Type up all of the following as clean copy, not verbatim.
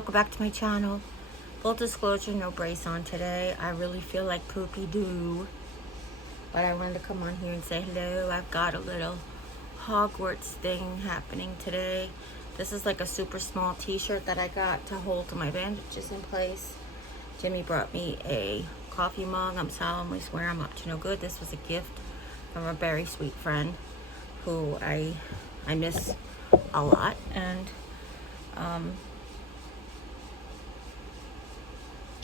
welcome back to my channel. Full disclosure, no brace on today. I really feel like poopy doo, but I wanted to come on here and say hello. I've got a little Hogwarts thing happening today. This is like a super small t-shirt that I got to hold my bandages in place. Jimmy brought me a coffee mug. I'm solemnly swear I'm up to no good. This was a gift from a very sweet friend who I miss a lot. And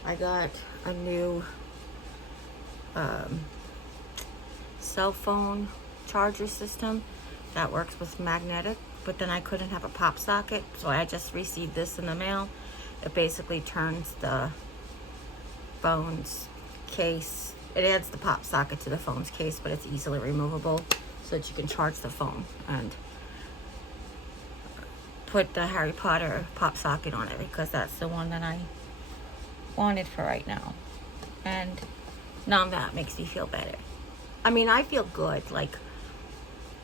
I got a new cell phone charger system that works with magnetic, but then I couldn't have a pop socket, so I just received this in the mail. It basically turns the phone's case, it adds the pop socket to the phone's case, but it's easily removable so that you can charge the phone and put the Harry Potter pop socket on it, because that's the one that I wanted for right now. And now that makes me feel better. I mean, I feel good. Like,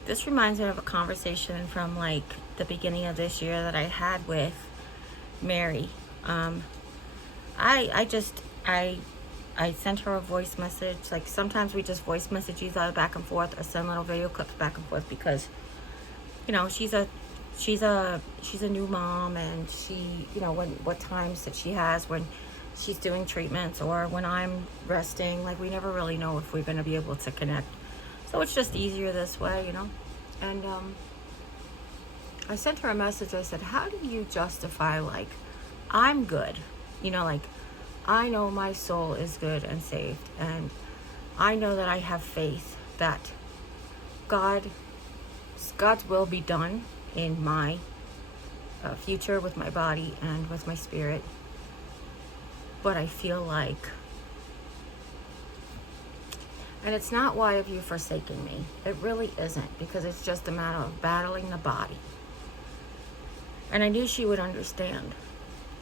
this reminds me of a conversation from like the beginning of this year that I had with Mary. I sent her a voice message. Like, sometimes we just voice message each other back and forth, or send little video clips back and forth, because you know she's a new mom, and she, you know, what times that she has when she's doing treatments or when I'm resting, like, we never really know if we're going to be able to connect, so it's just easier this way, you know. And I sent her a message. I said, how do you justify, like, I'm good, you know, like, I know my soul is good and saved, and I know that I have faith that God's will be done in my future with my body and with my spirit. But I feel like, and it's not why have you forsaken me, it really isn't, because it's just a matter of battling the body. And I knew she would understand.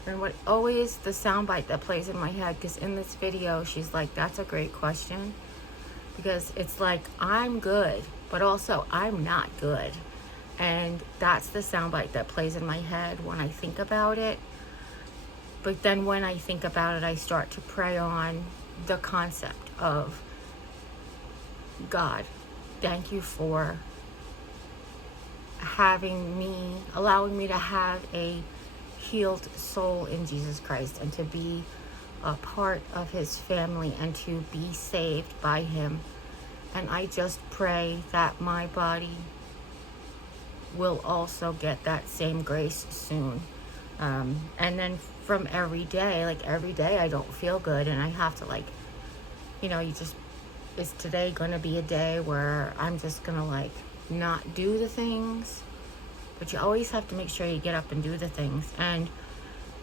And what always the soundbite that plays in my head, because in this video she's like, that's a great question, because it's like, I'm good, but also I'm not good. And that's the soundbite that plays in my head when I think about it. But then when I think about it, I start to pray on the concept of, God, thank you for allowing me to have a healed soul in Jesus Christ, and to be a part of his family, and to be saved by him. And I just pray that my body will also get that same grace soon. And then from every day, like every day I don't feel good, and I have to, like, you know, is today gonna be a day where I'm just gonna, like, not do the things? But you always have to make sure you get up and do the things. And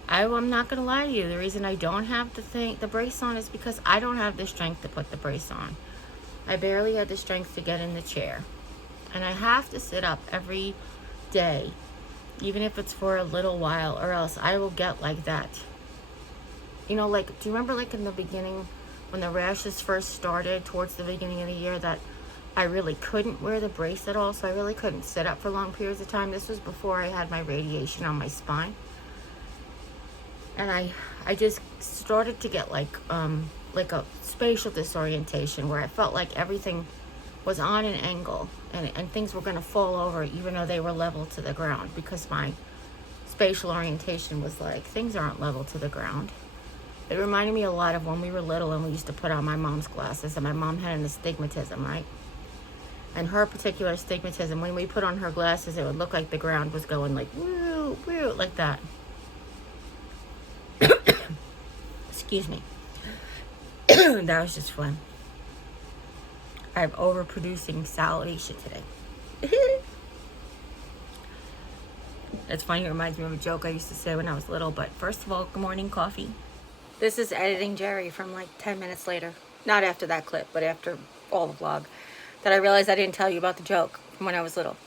I'm not gonna lie to you, the reason I don't have the brace on is because I don't have the strength to put the brace on. I barely had the strength to get in the chair, and I have to sit up every day, even if it's for a little while, or else I will get like that. You know, like, do you remember, like, in the beginning when the rashes first started towards the beginning of the year, that I really couldn't wear the brace at all, so I really couldn't sit up for long periods of time? This was before I had my radiation on my spine. And I just started to get like a spatial disorientation, where I felt like everything was on an angle, and things were going to fall over even though they were level to the ground, because my spatial orientation was like, things aren't level to the ground. It reminded me a lot of when we were little and we used to put on my mom's glasses, and my mom had an astigmatism, right? And her particular astigmatism, when we put on her glasses, it would look like the ground was going like, woo, woo, like that. Excuse me. That was just fun. I'm overproducing salivation today. It's funny, it reminds me of a joke I used to say when I was little. But first of all, good morning, coffee. This is editing Jerry from like 10 minutes later. Not after that clip, but after all the vlog, that I realized I didn't tell you about the joke from when I was little.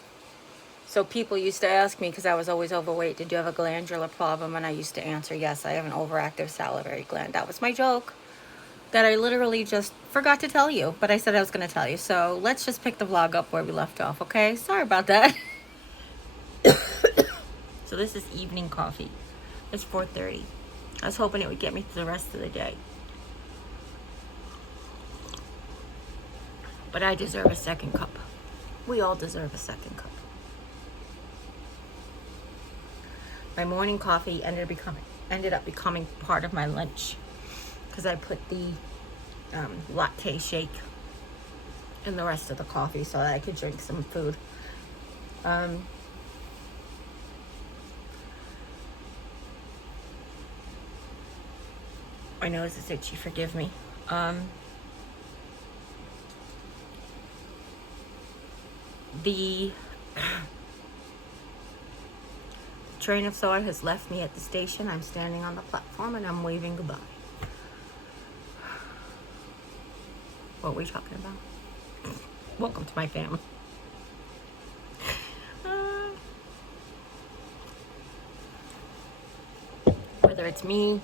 So people used to ask me, because I was always overweight, did you have a glandular problem? And I used to answer, yes, I have an overactive salivary gland. That was my joke that I literally just forgot to tell you, but I said I was going to tell you. So let's just pick the vlog up where we left off, okay? Sorry about that. So this is evening coffee. It's 4:30. I was hoping it would get me through the rest of the day. But I deserve a second cup. We all deserve a second cup. My morning coffee ended up becoming part of my lunch because I put the latte shake in the rest of the coffee so that I could drink some food. My nose is itchy, forgive me. The train of thought has left me at the station. I'm standing on the platform and I'm waving goodbye. What were we talking about? Welcome to my family. Whether it's me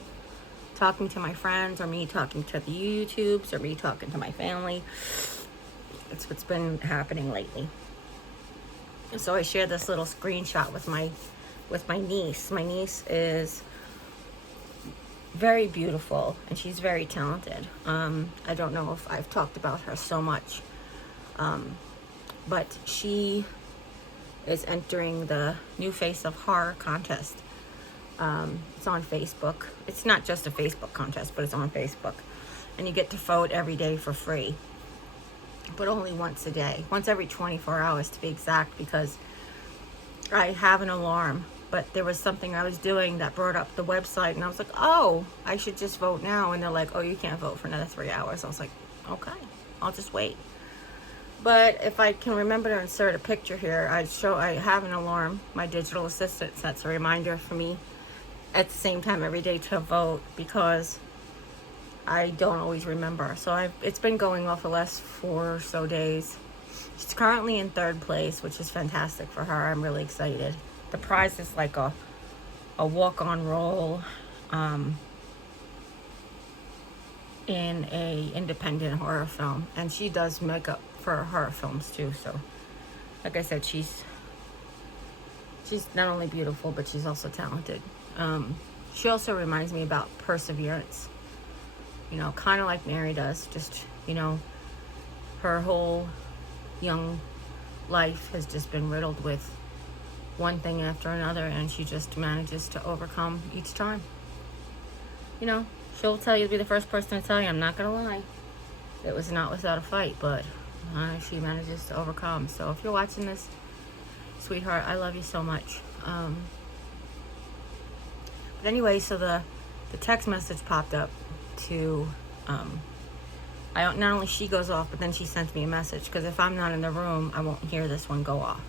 talking to my friends or me talking to the YouTubes or me talking to my family, it's what's been happening lately. So I shared this little screenshot with my niece. My niece is very beautiful and she's very talented. I don't know if I've talked about her so much, but she is entering the New Face of Horror contest. It's on Facebook. It's not just a Facebook contest, but it's on Facebook, and you get to vote every day for free, but only once a day, once every 24 hours to be exact, because I have an alarm. But there was something I was doing that brought up the website, and I was like, oh, I should just vote now. And they're like, oh, you can't vote for another 3 hours. I was like, okay, I'll just wait. But if I can remember to insert a picture here, I have an alarm. My digital assistant sets a reminder for me at the same time every day to vote, because I don't always remember. So it's been going off the last 4 or so days. She's currently in 3rd place, which is fantastic for her. I'm really excited. The prize is like a walk-on role in a independent horror film, and she does makeup for horror films too. So like I said, she's not only beautiful, but she's also talented. She also reminds me about perseverance, you know, kind of like Mary does. Just, you know, her whole young life has just been riddled with one thing after another, and she just manages to overcome each time. You know, she'll tell you to be the first person to tell you, I'm not gonna lie, it was not without a fight, but she manages to overcome. So if you're watching this, sweetheart, I love you so much. But anyway, so the text message popped up to not only she goes off, but then she sent me a message, because if I'm not in the room, I won't hear this one go off.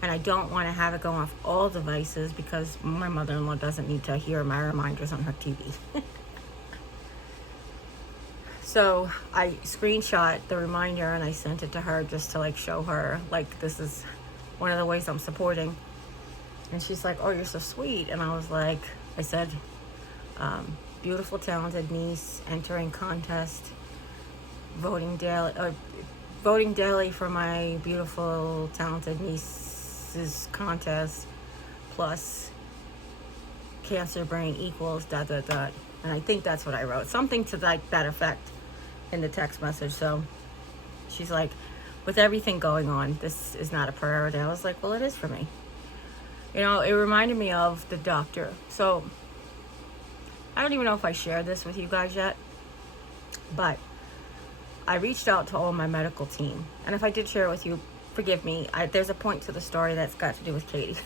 And I don't want to have it go off all devices, because my mother-in-law doesn't need to hear my reminders on her TV. So I screenshot the reminder and I sent it to her just to like show her, like, this is one of the ways I'm supporting. And she's like, oh, you're so sweet. And I was like, I said, beautiful, talented niece entering contest, voting daily for my beautiful, talented niece's contest, plus cancer brain equals ... And I think that's what I wrote, something to that effect in the text message. So she's like, with everything going on, this is not a priority. I was like, well, it is for me. You know, it reminded me of the doctor. So I don't even know if I shared this with you guys yet, but I reached out to all my medical team. And if I did share it with you, forgive me. There's a point to the story that's got to do with Katie.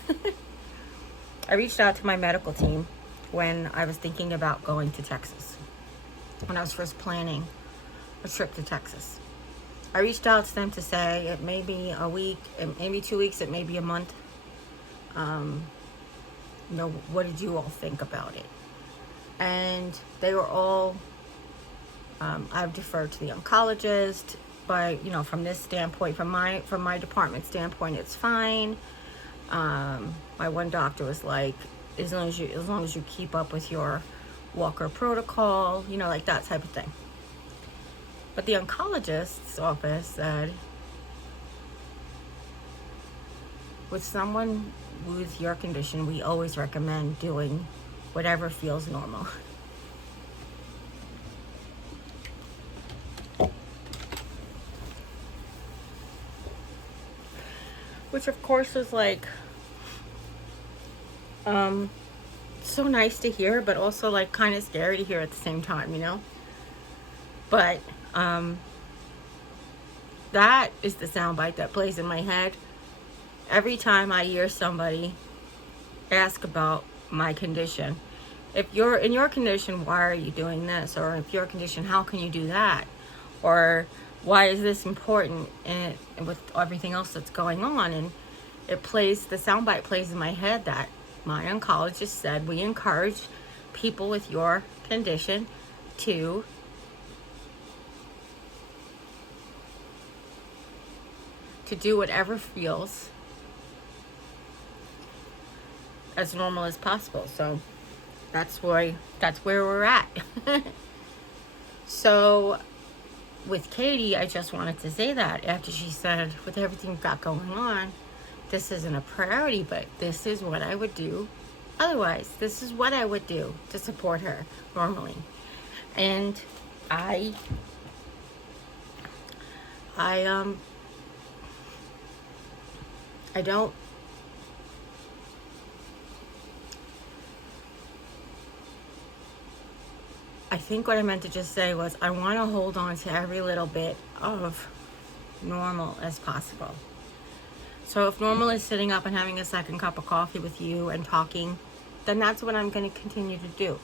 I reached out to my medical team when I was thinking about going to Texas, when I was first planning a trip to Texas. I reached out to them to say it may be a week, it may be 2 weeks, it may be a month. You know, what did you all think about it? And they were all, I've deferred to the oncologist, but, you know, from this standpoint, from my department standpoint, it's fine. My one doctor was like, as long as you keep up with your Walker protocol, you know, like that type of thing. But the oncologist's office said, with someone with your condition, we always recommend doing whatever feels normal. Which of course is like so nice to hear, but also like kind of scary to hear at the same time, you know? But that is the soundbite that plays in my head every time I hear somebody ask about my condition. If you're in your condition, why are you doing this? Or if your condition, how can you do that? Or why is this important and with everything else that's going on? And it plays, the soundbite plays in my head that my oncologist said we encourage people with your condition to do whatever feels as normal as possible. So that's where we're at. So with Katie, I just wanted to say that after she said, with everything we've got going on, this isn't a priority, but this is what I would do otherwise. This is what I would do to support her normally. And I don't, I think what I meant to just say was I want to hold on to every little bit of normal as possible. So if normal is sitting up and having a second cup of coffee with you and talking, then that's what I'm going to continue to do.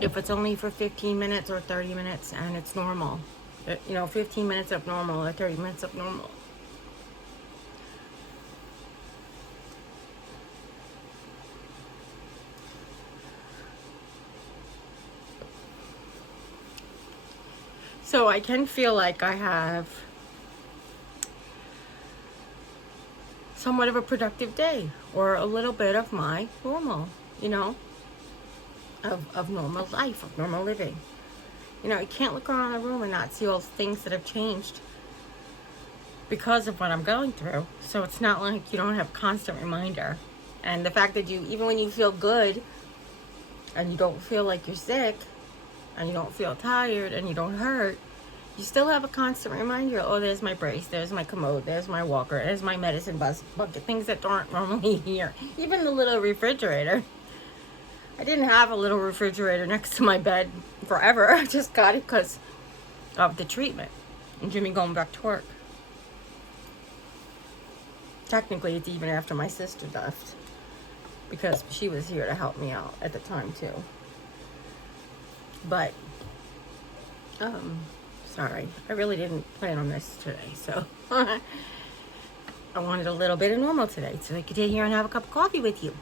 If it's only for 15 minutes or 30 minutes and it's normal, 15 minutes of normal or 30 minutes of normal. So I can feel like I have somewhat of a productive day or a little bit of my normal, of normal life, of normal living. You can't look around the room and not see all the things that have changed because of what I'm going through. So it's not like you don't have constant reminder. And the fact that even when you feel good and you don't feel like you're sick and you don't feel tired and you don't hurt, you still have a constant reminder. Oh, there's my brace, there's my commode, there's my walker, there's my medicine bucket, things that aren't normally here. Even the little refrigerator. I didn't have a little refrigerator next to my bed forever. I just got it because of the treatment and Jimmy going back to work. Technically, it's even after my sister left because she was here to help me out at the time too. But, sorry, I really didn't plan on this today, so I wanted a little bit of normal today so I could sit here and have a cup of coffee with you.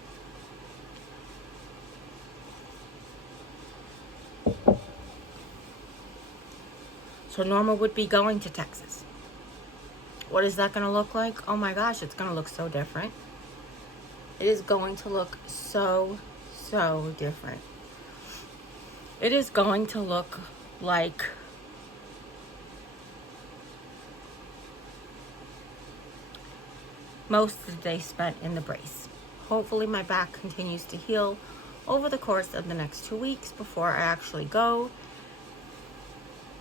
So normal would be going to Texas. What is that going to look like? Oh my gosh, it's going to look so different. It is going to look so different. It is going to look like most of the day spent in the brace. Hopefully my back continues to heal over the course of the next 2 weeks before I actually go.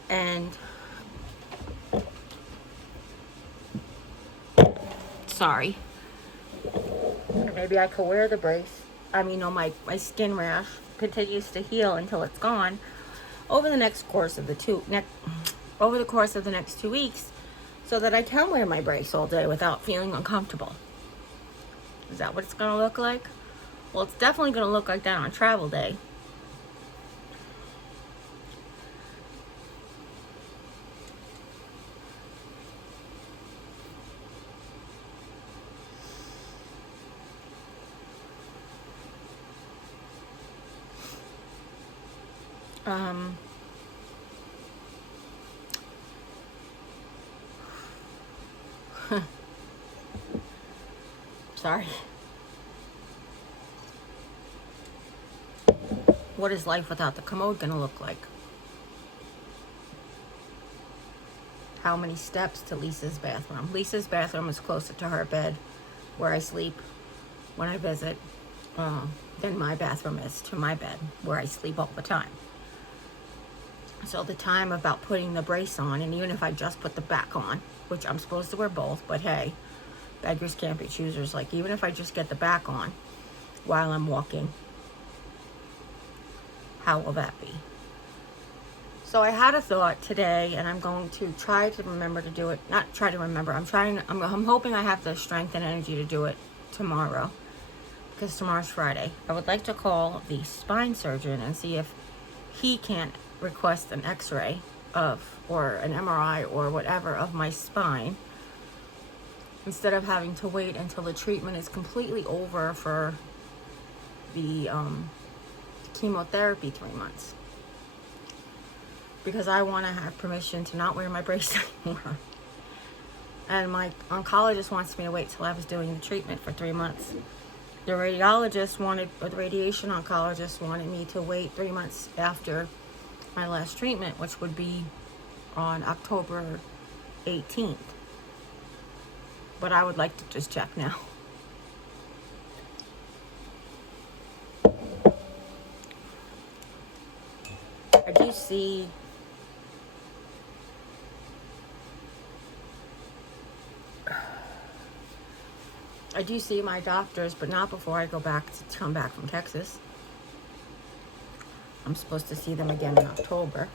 And sorry, maybe I could wear the brace. My skin rash continues to heal until it's gone over the course of the next 2 weeks, so that I can wear my brace all day without feeling uncomfortable. Is that what it's going to look like? Well, it's definitely going to look like that on travel day. Sorry. What is life without the commode gonna look like? How many steps to Lisa's bathroom? Lisa's bathroom is closer to her bed where I sleep when I visit than my bathroom is to my bed, where I sleep all the time. So the time about putting the brace on, and even if I just put the back on, which I'm supposed to wear both, but hey, beggars can't be choosers. Like, even if I just get the back on while I'm walking, how will that be? So I had a thought today, and I'm going to try to remember to do it. Not try to remember. I'm hoping I have the strength and energy to do it tomorrow, because tomorrow's Friday. I would like to call the spine surgeon and see if he can't request an x-ray of, or an MRI or whatever of my spine, instead of having to wait until the treatment is completely over for the chemotherapy 3 months. Because I want to have permission to not wear my brace anymore. And my oncologist wants me to wait till I was doing the treatment for 3 months. The radiation oncologist wanted me to wait 3 months after my last treatment, which would be on October 18th. But I would like to just check now. I do see my doctors, but not before I come back from Texas. I'm supposed to see them again in October.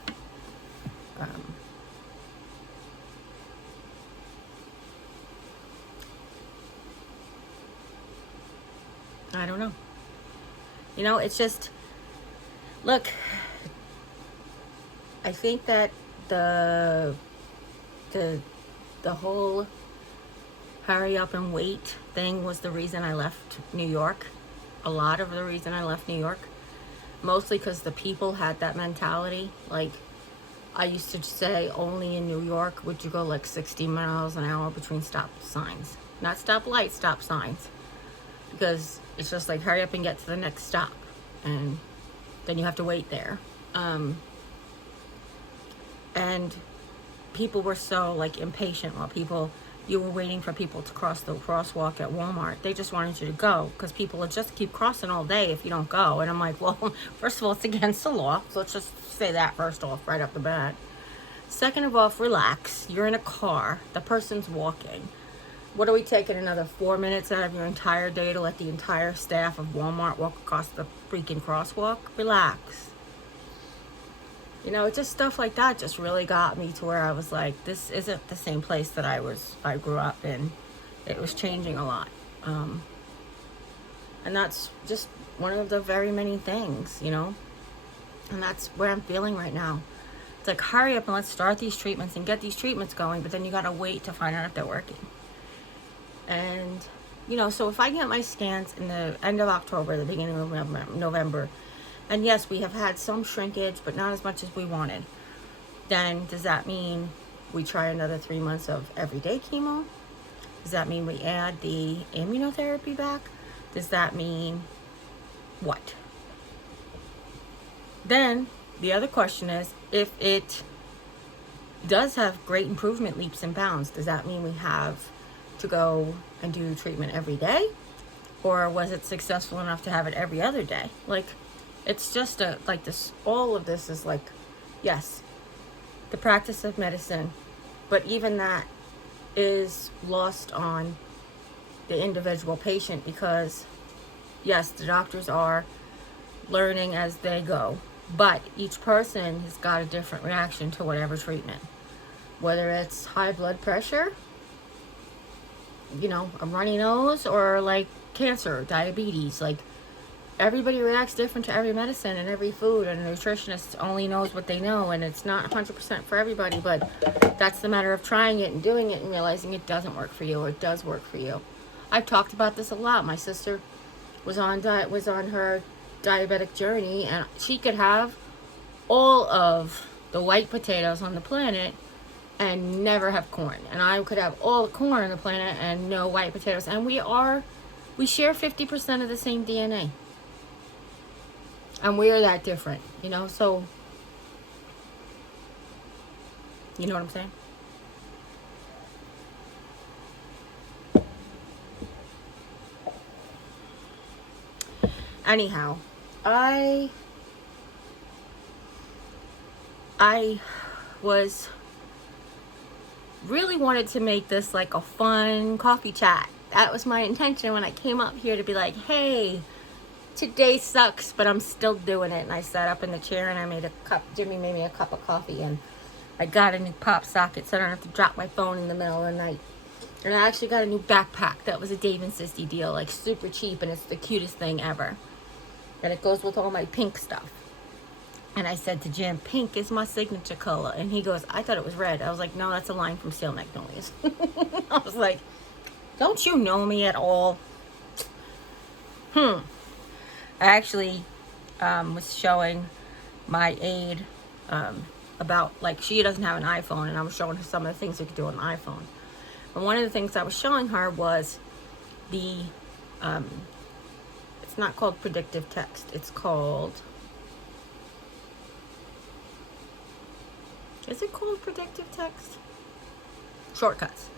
I don't know. You know, it's just, look, I think that the whole hurry up and wait thing was the reason I left New York. A lot of the reason I left New York. Mostly because the people had that mentality. Like, I used to say, only in New York would you go like 60 miles an hour between stop signs. Not stop lights, stop signs. Because it's just like, hurry up and get to the next stop. And then you have to wait there. And people were so like impatient while you were waiting for people to cross the crosswalk at Walmart. They just wanted you to go, because people would just keep crossing all day if you don't go. And I'm like, well, first of all, it's against the law. So let's just say that first off, right off the bat. Second of all, relax. You're in a car. The person's walking. What are we taking, another 4 minutes out of your entire day to let the entire staff of Walmart walk across the freaking crosswalk? Relax. You know, just stuff like that just really got me to where I was like, this isn't the same place that I grew up in. It was changing a lot. And that's just one of the very many things, you know? And that's where I'm feeling right now. It's like, hurry up and let's start these treatments and get these treatments going, but then you gotta wait to find out if they're working. And, you know, so if I get my scans in the end of October, the beginning of November, and yes, we have had some shrinkage, but not as much as we wanted, then does that mean we try another 3 months of everyday chemo? Does that mean we add the immunotherapy back? Does that mean what? Then the other question is, if it does have great improvement, leaps and bounds, does that mean we have to go and do treatment every day? Or was it successful enough to have it every other day? Like, it's just like this, all of this is like, yes, the practice of medicine, but even that is lost on the individual patient, because yes, the doctors are learning as they go, but each person has got a different reaction to whatever treatment, whether it's high blood pressure, you know, a runny nose, or like cancer, diabetes. Like, everybody reacts different to every medicine and every food, and a nutritionist only knows what they know, and it's not 100% for everybody, but that's the matter of trying it and doing it and realizing it doesn't work for you, or it does work for you. I've talked about this a lot. My sister was on her diabetic journey, and she could have all of the white potatoes on the planet and never have corn, and I could have all the corn on the planet and no white potatoes, and we share 50% of the same DNA. And we are that different, you know? So, you know what I'm saying? Anyhow, I was really wanted to make this like a fun coffee chat. That was my intention when I came up here, to be like, hey, today sucks, but I'm still doing it. And I sat up in the chair and I made a cup. Jimmy made me a cup of coffee, and I got a new pop socket so I don't have to drop my phone in the middle of the night. And I actually got a new backpack that was a Dave and Sissy deal, like super cheap, and it's the cutest thing ever. And it goes with all my pink stuff. And I said to Jim, pink is my signature color. And he goes, I thought it was red. I was like, no, that's a line from Steel Magnolias. I was like, don't you know me at all? I actually was showing my aide about, like, she doesn't have an iPhone, and I was showing her some of the things we could do on the iPhone. And one of the things I was showing her was the, it's not called predictive text. It's called, is it called predictive text? Shortcuts.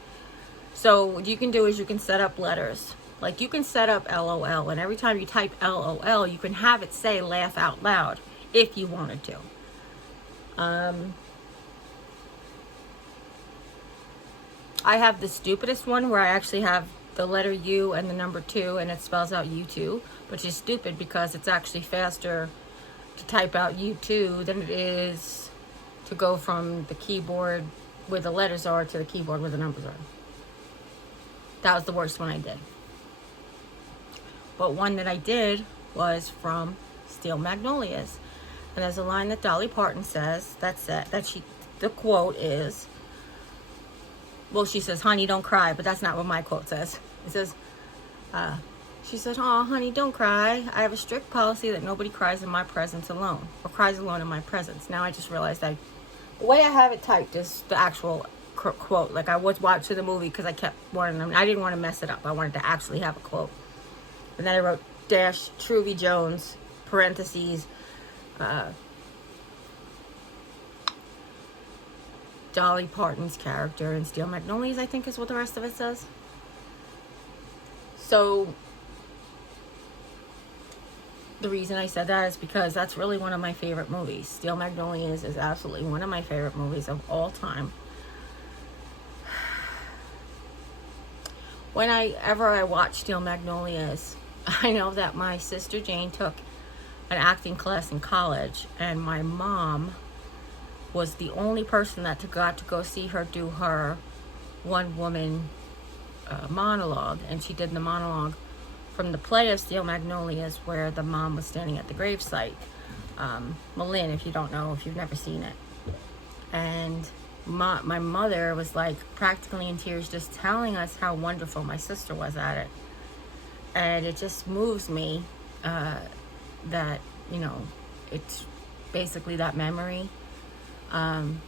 So what you can do is you can set up letters. Like, you can set up LOL, and every time you type LOL, you can have it say laugh out loud if you wanted to. I have the stupidest one where I actually have the letter U and the number 2, and it spells out U2, which is stupid because it's actually faster to type out U2 than it is to go from the keyboard where the letters are to the keyboard where the numbers are. That was the worst one I did. But one that I did was from Steel Magnolias. And there's a line that Dolly Parton says, the quote is, well, she says, honey, don't cry, but that's not what my quote says. It says, she says, oh, honey, don't cry. I have a strict policy that nobody cries in my presence alone, or cries alone in my presence. Now I just realized that the way I have it typed is the actual quote. Like, I was watching the movie because I kept wanting them. I didn't want to mess it up. I wanted to actually have a quote. And then I wrote dash Truvy Jones, parentheses, Dolly Parton's character in Steel Magnolias, I think is what the rest of it says. So the reason I said that is because that's really one of my favorite movies. Steel Magnolias is absolutely one of my favorite movies of all time. Whenever I watch Steel Magnolias, I know that my sister Jane took an acting class in college, and my mom was the only person that got to go see her do her one-woman monologue. And she did the monologue from the play of Steel Magnolias, where the mom was standing at the gravesite. Malin, if you don't know, if you've never seen it. And my mother was like practically in tears, just telling us how wonderful my sister was at it. And it just moves me that, you know, it's basically that memory.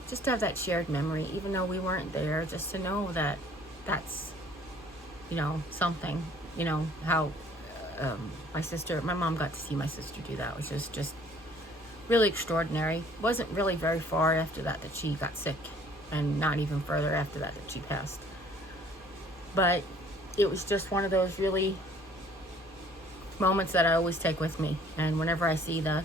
Just to have that shared memory, even though we weren't there, just to know that that's, you know, something, you know, how my mom got to see my sister do that, which was just really extraordinary. Wasn't really very far after that she got sick, and not even further after that she passed. But it was just one of those really moments that I always take with me. And whenever I see the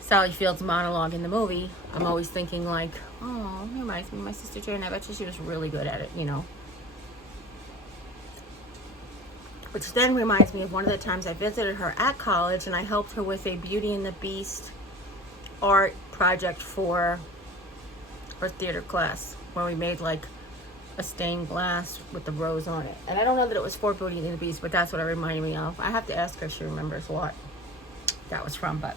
Sally Fields monologue in the movie, I'm always thinking like, oh, it reminds me of my sister Jeri-Ann. I bet you she was really good at it, you know. Which then reminds me of one of the times I visited her at college, and I helped her with a Beauty and the Beast art project for her theater class, where we made like a stained glass with the rose on it. And I don't know that it was for Beauty and the Beast, but that's what it reminded me of. I have to ask her if she remembers what that was from, but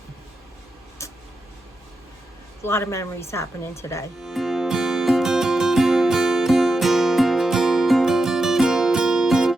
a lot of memories happening today.